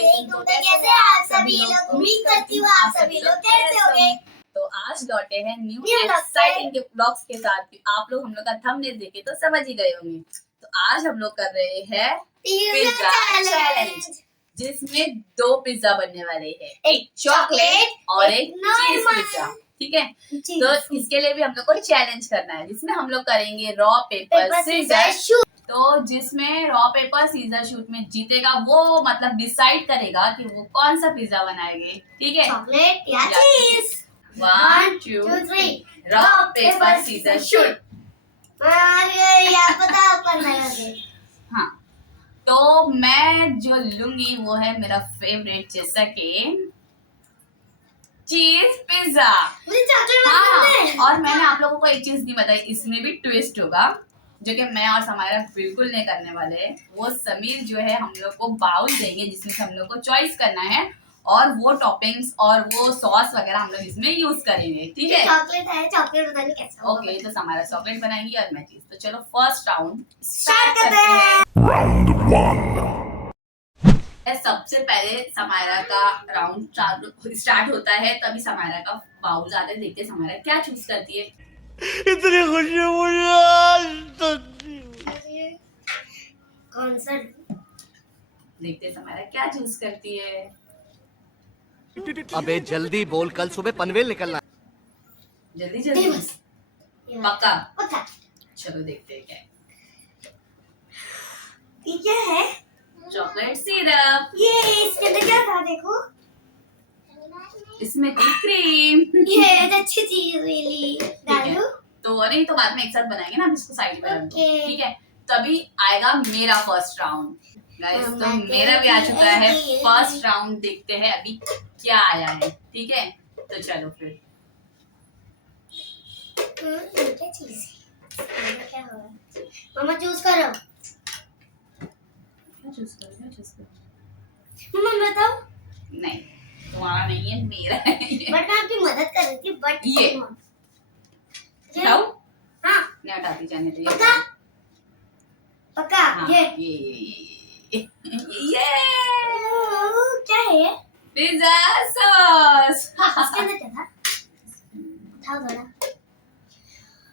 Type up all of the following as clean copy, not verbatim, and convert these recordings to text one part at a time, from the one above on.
वालेकुम। तो कैसे हैं आप सभी लोग? उम्मीद करती हूँ आप सभी लोग कैसे होंगे। तो आज लौटे हैं न्यू New एक्साइटिंग ब्लॉग्स के साथ। आप लोग हम लोग का थंबनेल देखे तो समझ ही गए होंगे। तो आज हम लोग कर रहे हैं पिज्जा चैलेंज, जिसमें 2 पिज्जा बनने वाले हैं, एक चॉकलेट और एक चीज पिज्जा। ठीक है, तो इसके लिए भी हम लोग को चैलेंज करना है, जिसमें हम लोग करेंगे रॉ पेपर सीजर शूट। तो जिसमें रॉ पेपर सीजर शूट में जीतेगा वो मतलब डिसाइड करेगा कि वो कौन सा पिज्जा बनाएंगे। ठीक है, चॉकलेट या चीज। 1 2 3 रॉ पेपर सीजर शूट। हाँ, तो मैं जो लूंगी वो है मेरा फेवरेट, जैसा कि चीज पिज्जा। मुझे चॉकलेट हाँ, पसंद है। और मैंने आप लोगों को एक चीज नहीं बताई, इसमें भी ट्विस्ट होगा जो कि मैं और समायरा बिल्कुल नहीं करने वाले हैं। वो समीर जो है हम लोग को बाउल देंगे जिसमें से हम लोग को चॉइस करना है, और वो टॉपिंग्स और वो सॉस वगैरह हम लोग इसमें यूज करेंगे। ठीक है, चॉकलेट है, चॉकलेट पता नहीं कैसा होगा। ओके, तो समायरा चॉकलेट बनाएंगी और मैं चीज। तो चलो फर्स्ट राउंड स्टार्ट करते हैं। Round 1. सबसे पहले समायरा का राउंड स्टार्ट होता है, तभी समायरा का बाउल आते हैं। देखते हैं समायरा क्या चूज करती है। इतनी खुशी मुझे आज तक। कौन सा? देखते हैं समायरा क्या चूज करती है। अबे जल्दी बोल, कल सुबह पनवेल निकलना। जल्दी जल्दी, बस। पक्का? पक्का। चलो देखते हैं क्या है। ये क्या है? Chocolate syrup. ये इसके अंदर क्या था देखो। इसमें थी क्रीम। ये अच्छी चीज मिली। डालू? तो नहीं, तो बाद में एक साथ बनाएंगे ना, अब इसको साइड में रख दो। Okay. ठीक है, तभी आएगा मेरा फर्स्ट राउंड। गाइस, तो मेरा भी आ चुका है फर्स्ट राउंड। देखते हैं अभी क्या आया है। ठीक है, तो चलो फिर। ये क्या चीज है? ये क्या होगा? मम्मा चूज करो। क्या चूज करो? मम्मा बताओ। नहीं, तुम्हारा नहीं है, मेरा है ये। बट मैं आपकी मदद कर रही थी। बट ये हटाओ। हाँ, नहीं हटाती, जाने दो। पक्का पक्का। हाँ, ये ये क्या है ये? Pizza sauce. इसके अंदर क्या था? उठाओ थोड़ा।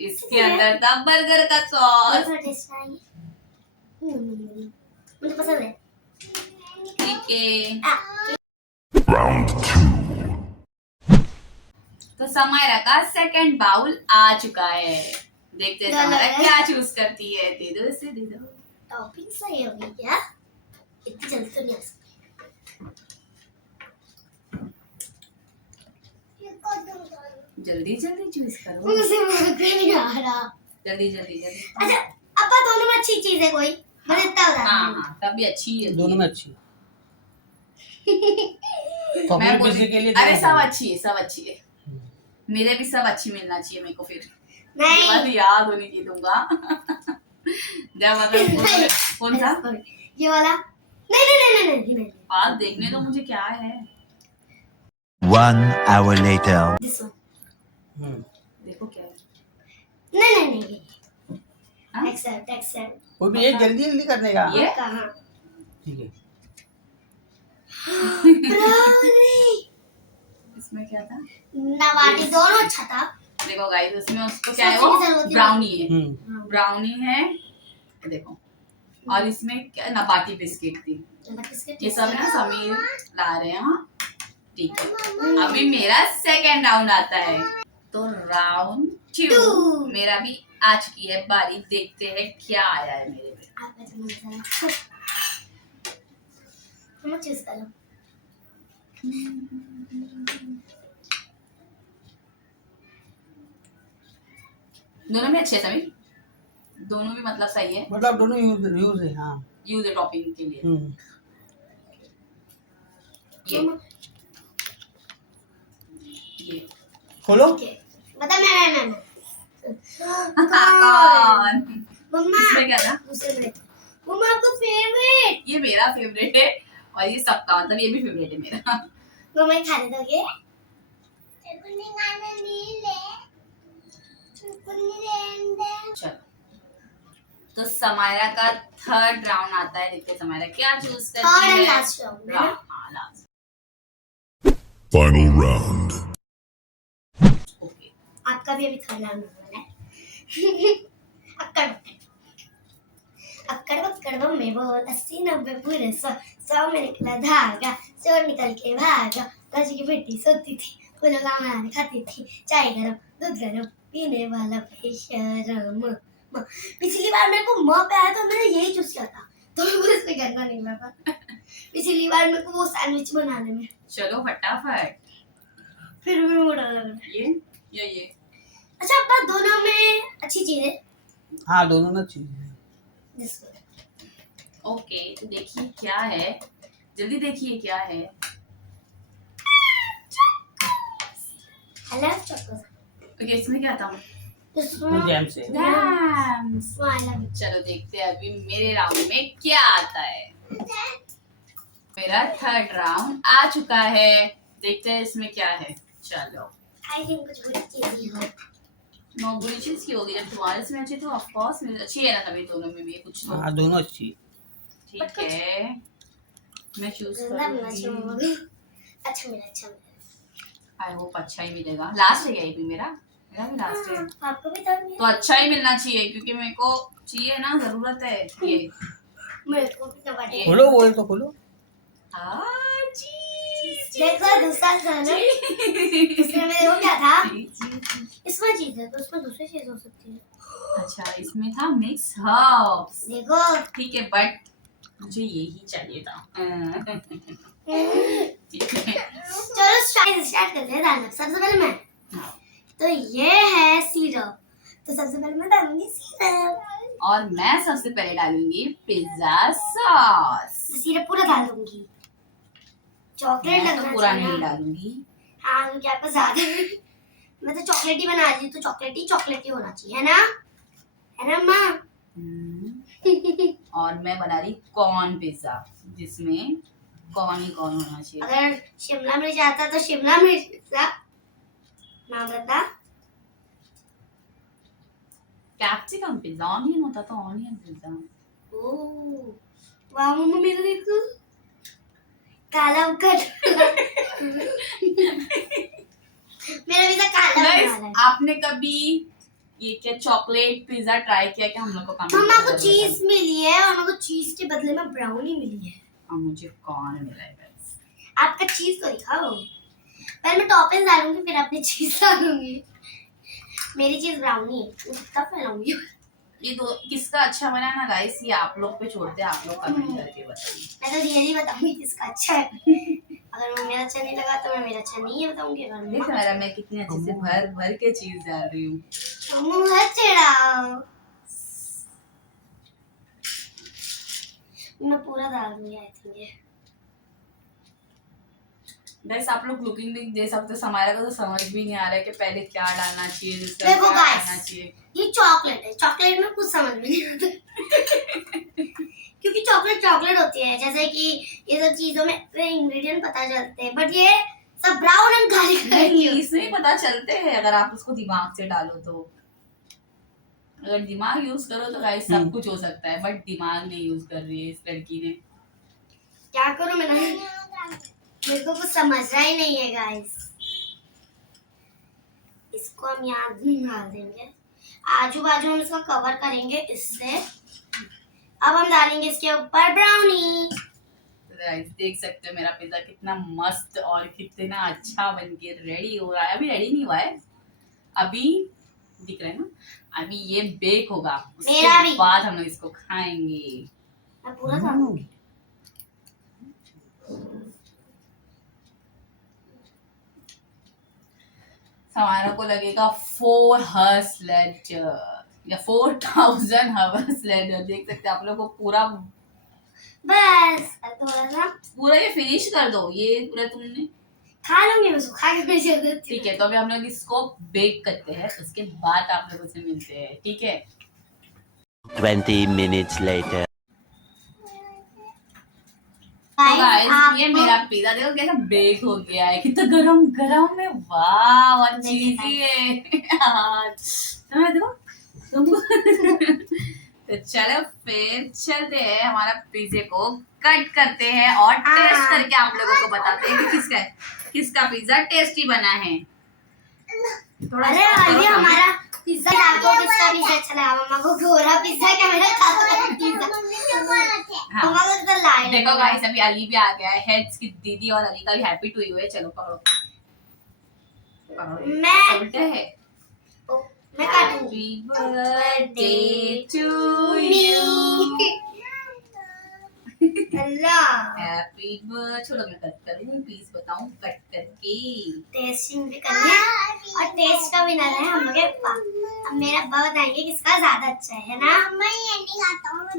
इसके अंदर था बर्गर का सॉस। थोड़ा टेस्ट आएगी। मुझे पसंद है। ठीक है, Round 2. तो समायरा का सेकंड बाउल आ चुका है। देखते हैं समायरा क्या चूज करती है। दे दो इसे, दे दो। टॉपिंग सही होगी क्या? इतनी जल्दी तो नहीं आ सकती। जल्दी जल्दी चूज करो। मुझे मजा नहीं आ रहा। जल्दी जल्दी जल्दी। अच्छा, अपा दोनों में अच्छी चीज है कोई? मुझे इतना बता। हाँ हाँ, तभी अच्छी है। दोनों में अच्छी मैं चॉकलेट बोली, पिज्जे के लिए अरे दोनों सब में। अच्छी है, सब अच्छी है। मेरे भी सब अच्छी मिलना चाहिए मेरे को। फिर ये नहीं। बात याद होनी चाहिए दूंगा। जब मतलब कौन सा ये वाला? नहीं नहीं नहीं नहीं नहीं नहीं। बात देखने तो मुझे क्या है। 1 hour later. This one. देखो क्या है। नहीं नहीं नहीं। हाँ? एक्सेप्ट। कोई भी एक जल्दी जल्दी करने का। ये कहाँ? ठीक है। ब्राउनी। इसमें क्या था? नवाटी दोनों अच्छा था। देखो गाइस, उसमें उसको क्या है, सबसे वो जरूरत है। ब्राउनी है। हम्म। ब्राउनी है, देखो। और इसमें क्या, नबाटी बिस्किट थी। ये सब ना समीर ला रहे हैं। हाँ, ठीक है, अभी मेरा सेकंड राउंड आता है। तो राउंड 2 मेरा भी आ चुकी है बारी। देखते हैं क्या आया है मेरे पे। हम चूज करो। दोनों में अच्छे हैं समीर, दोनों भी मतलब सही है। मतलब दोनों यूज है। हाँ। यूज है टॉपिंग के लिए। ये खोलो। बता। मैं कौन? मम्मा इसमें क्या था? दूसरे में। मम्मा आपका फेवरेट। ये मेरा फेवरेट है, और ये सबका मतलब ये भी फेवरेट है मेरा। मम्मा ये खाने दोगे? चलो, तो समायरा का थर्ड राउंड आता है। देखते हैं समायरा क्या चूज करती है। थर्ड एंड लास्ट राउंड है ना? हाँ, Final round. ओके आपका भी अभी थर्ड राउंड होने वाला है। अक्कड़ अक्कड़ बक्कड़ बम्मे बोल 80-90 पूरे 100 में निकला धागा, चोर निकल के भागा, गज की बेटी सोती थी, फूलों का अनार खाती थी, चाय गरम दूध गरम पीने वाला बेशरम। पिछली बार मेरे को म पे आया तो मैंने यही चूज किया था, तो मेरे को इसमें करना नहीं लगा। पिछली बार मेरे को वो सैंडविच बनाने में चलो फटाफट। फिर भी वो डर लग रहा है। ये अच्छा अब बात दोनों में अच्छी चीज है। हाँ दोनों में चीज है। ओके तो देखिए क्या है, जल्दी देखिए क्या है। हेलो चॉकलेट ओके इसमें क्या था? इसमें जैम से जैम्स। आई लव चलो देखते हैं अभी मेरे राउंड में क्या आता है। मेरा थर्ड राउंड आ चुका है, देखते हैं इसमें क्या है। चलो आई थिंक कुछ बुरी चीज ही हो। नो बुरी चीज की होगी, जब तुम्हारे से अच्छी तो ऑफ कोर्स मेरी अच्छी है ना, तभी दोनों में भी कुछ तो हाँ दोनों अच्छी। ठीक है। मैं चूज अच्छा करूंगी। अच्छा मिला आई होप अच्छा ही मिलेगा। लास्ट है ये भी मेरा भी लास्ट है, आपको भी था तो अच्छा ही मिलना चाहिए क्योंकि मेरे को चाहिए ना, जरूरत है ये। मेरे को भी तो बटे खोलो बोले तो खोलो। देखो दूसरा खाना इसमें मेरे को क्या था, इसमें चीज है तो उसमें दूसरी चीज हो सकती है। अच्छा इसमें था मिक्स हर्ब्स, देखो ठीक है बट मुझे यही चाहिए था। ठीक है चलो स्टार्ट करते हैं डालना। सबसे पहले मैं, तो ये है सिरप, तो सबसे पहले मैं डालूंगी सिरप और मैं सबसे पहले डालूंगी पिज्जा सॉस। सिरप पूरा डाल दूंगी। चॉकलेट मैं लगना तो पूरा चाहिए नहीं ना। डालूंगी। हाँ क्योंकि आपका ज्यादा मैं तो चॉकलेट ही बना रही हूँ, तो चॉकलेट ही होना चाहिए है ना माँ। और मैं बना रही कॉर्न पिज्जा, जिसमें कॉर्न ही कॉर्न होना चाहिए। अगर शिमला मिर्च आता तो शिमला मिर्च पिज्जा ना बता। कैप्सिकम पिज्जा, ऑनियन होता तो ऑनियन पिज्जा। ओह वाह मम्मा मेरा देखो काला कट मेरा पिज्जा काला Guys, बना है। आपने कभी ये क्या चॉकलेट पिज्जा ट्राई किया क्या? हम लोग को कमेंट मम्मा में को जरूर चीज मिली है और मेरे को चीज के बदले में ब्राउनी मिली है। बताना। और मुझे कॉर्न मिला है guys। आपका चीज तो दिखाओ। पहले मैं टॉपिंग डालूंगी फिर अपनी चीज डालूंगी। मेरी चीज ब्राउनी है, मैं कितना फैलाऊंगी। ये दो किसका अच्छा बना है ना गाइस, ये आप लोग पे छोड़ते हैं, आप लोग कमेंट करके बताइए। मैं तो रियली बताऊंगी किसका अच्छा है। अगर मेरा अच्छा नहीं लगा तो मैं मेरा अच्छा नहीं है बताऊंगी। अगर देख मेरा मैं कितनी अच्छे से भर भर के चीज डाल रही हूँ। मुंह चिढ़ाओ। मैं पूरा डाल दूंगी आई थिंक। गाइस आप लोग लुकिंग भी दे सकते हो, हमारा को तो समझ भी नहीं आ रहा है कि पहले क्या डालना चाहिए, दूसरा देखो क्या guys, डालना चाहिए। ये चॉकलेट है, चॉकलेट में कुछ समझ में नहीं आता क्योंकि चॉकलेट होती है, जैसे कि ये सब चीजों में इंग्रेडिएंट पता चलते हैं, बट ये सब ब्राउन एंड काली नहीं इसमें पता चलते हैं अगर आप उसको दिमाग से डालो तो। अगर दिमाग यूज करो तो गाइस सब कुछ हो सकता है, बट दिमाग नहीं यूज कर रही है इस लड़की ने। क्या करूं मैं? मेरे को कुछ समझ रहा ही नहीं है गाइस। इसको हम यहाँ डाल देंगे, आजू बाजू हम इसका कवर करेंगे इससे। अब हम डालेंगे इसके ऊपर ब्राउनी। तो गाइस देख सकते हो मेरा पिज्जा कितना मस्त और कितना अच्छा बनके रेडी हो रहा है। अभी रेडी नहीं हुआ है, अभी दिख रहा है ना, अभी ये बेक होगा, मेरा भी। उसके बाद हम लोग इसको खाएंगे। मैं पूरा डालूंगी। हमारा को लगेगा 4 हर्स लेटर या 4000 हर्स लेटर। देख सकते हैं आप लोग को पूरा बस थोड़ा सा पूरा ये फिनिश कर दो, ये पूरा तुमने खा लूंगी मैं उसको, खा के मेरी जरूरत ठीक है। तो अभी हम लोग इसको बेक करते हैं, उसके बाद आप लोगों से मिलते हैं, ठीक है। 20 minutes later. तो गाइस ये मेरा पिज्जा देखो कैसा बेक हो गया है, कितना गरम गरम है, वाह और चीजी है। तुम्हें देखो तुमको तो चलो फिर चलते हैं, हमारा पिज्जे को कट करते हैं और टेस्ट करके आप लोगों को बताते हैं कि किसका है। किसका पिज्जा टेस्टी बना है। थोड़ा अरे सा अभी करो हमारा पिज्जा, आपको किसका पिज्जा अच्छा लगा? मम्मा को गोरा पिज्जा क्या मेरा काला पिज्जा? हाँ। मम्मा को तो लाइट देखो गाइस अभी अली भी आ गया है, हेड्स की दीदी और अली का भी हैप्पी टू यू है। चलो पकड़ो पकड़ो, मैं उल्टे है। मैं काटूंगी। हैप्पी बर्थडे टू यू, अल्लाह हैप्पी बर्थडे। छोड़ो मैं कट करूँ, प्लीज बताऊं कट करके। टेस्टिंग भी करनी है और टेस्ट का विनर है हम लोग के पापा। अब मेरा पापा बताएंगे किसका ज्यादा अच्छा है ना। मैं ये नहीं खाता हूँ, मैं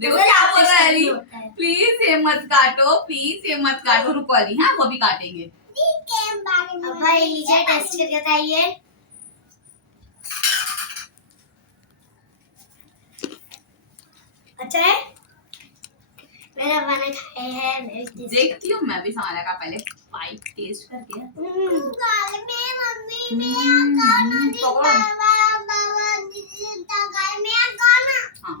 देखो क्या बोल रहा है अली, प्लीज ये मत काटो, प्लीज ये मत काटो। रुको अली, हाँ वो भी काटेंगे। अब भाई लीजिए टेस्ट करके बताइए। अच्छा है, मेरे अब्बा ने खाए हैं। देखती हूँ मैं भी सारा का पहले फाइट टेस्ट करके। हाँ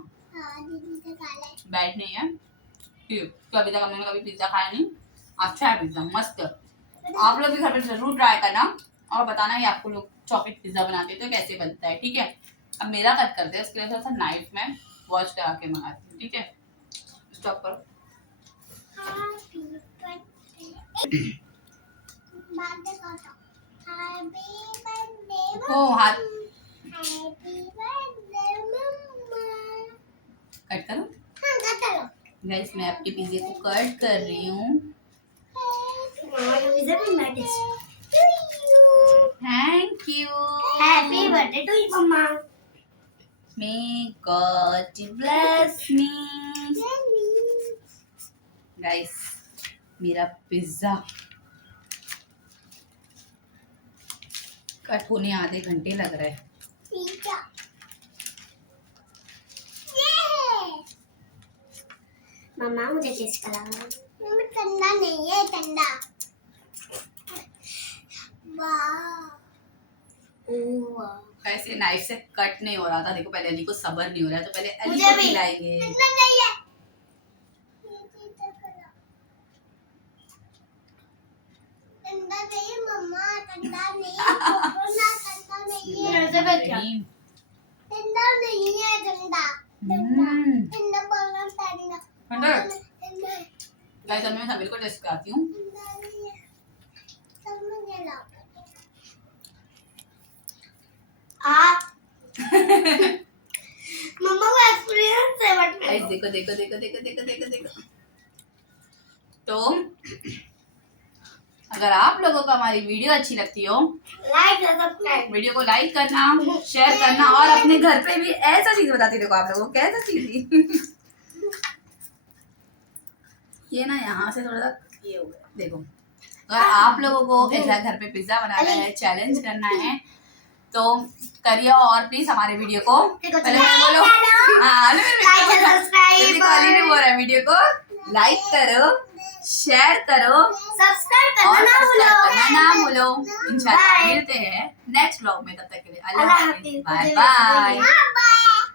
बैठ नहीं है ठीक, तो अभी तक हमने कभी पिज्जा खाया नहीं। अच्छा है पिज्जा, मस्त है। आप लोग भी घर पे जरूर ट्राई करना और बताना कि आपको लोग चॉकलेट पिज्जा बनाते हैं तो कैसे बनता है, ठीक है। अब मेरा कट करते हैं, उसके लिए थोड़ा सा नाइफ में वॉश करा के मंगाती हूँ, ठीक है। स्टॉप करो। ओ हाथ कट करो गाइस, मैं आपके पिज्जे को कट कर रही हूँ। Thank you, happy birthday to you मम्मा। May god bless me. Guys मेरा पिज्जा कट होने आधे घंटे लग रहे हैं। मम्मा मुझे टेस्ट करा। ठंडा नहीं है, ठंडा। ऐसे नाइफ से कट नहीं हो रहा था। देखो पहले अली को सब्र नहीं हो रहा है, तो पहले अली मुझे को भी। खिलाएंगे। नहीं है। ठंडा नहीं मम्मा, ठंडा नहीं। ठंडा नहीं है। ठंडा नहीं है, ठंडा। ठंडा बोलना ठंडा। ठंडा ठंडा गाइस अब मैं सभी को टेस्ट कराती हूँ। नहीं है। सब मुझे लाओ। मम्मा को एक्सपीरियंस है बट गाइस देखो देखो देखो देखो देखो देखो देखो। तो अगर आप लोगों को हमारी वीडियो अच्छी लगती हो, लाइक और सब्सक्राइब। वीडियो को लाइक करना, शेयर करना और अपने घर पे भी ऐसा चीज बताती। देखो आप लोगों को कैसा चीज थी ये ना यहाँ से थोड़ा सा ये हो गया। देखो अगर आप लोगों को ऐसा घर पे पिज्जा बनाना है, चैलेंज करना है तो करिए। और प्लीज हमारे वीडियो को पहले मैं बोलो, हाँ अली भी बोल रहा है, वीडियो को लाइक करो, शेयर करो, सब्सक्राइब और करना ना भूलो। इंशाल्लाह Bye. मिलते हैं नेक्स्ट व्लॉग में। तब तक के लिए अल्लाह अल्लाह हाफिज़। हाफिज़, बाय बाय। बाय।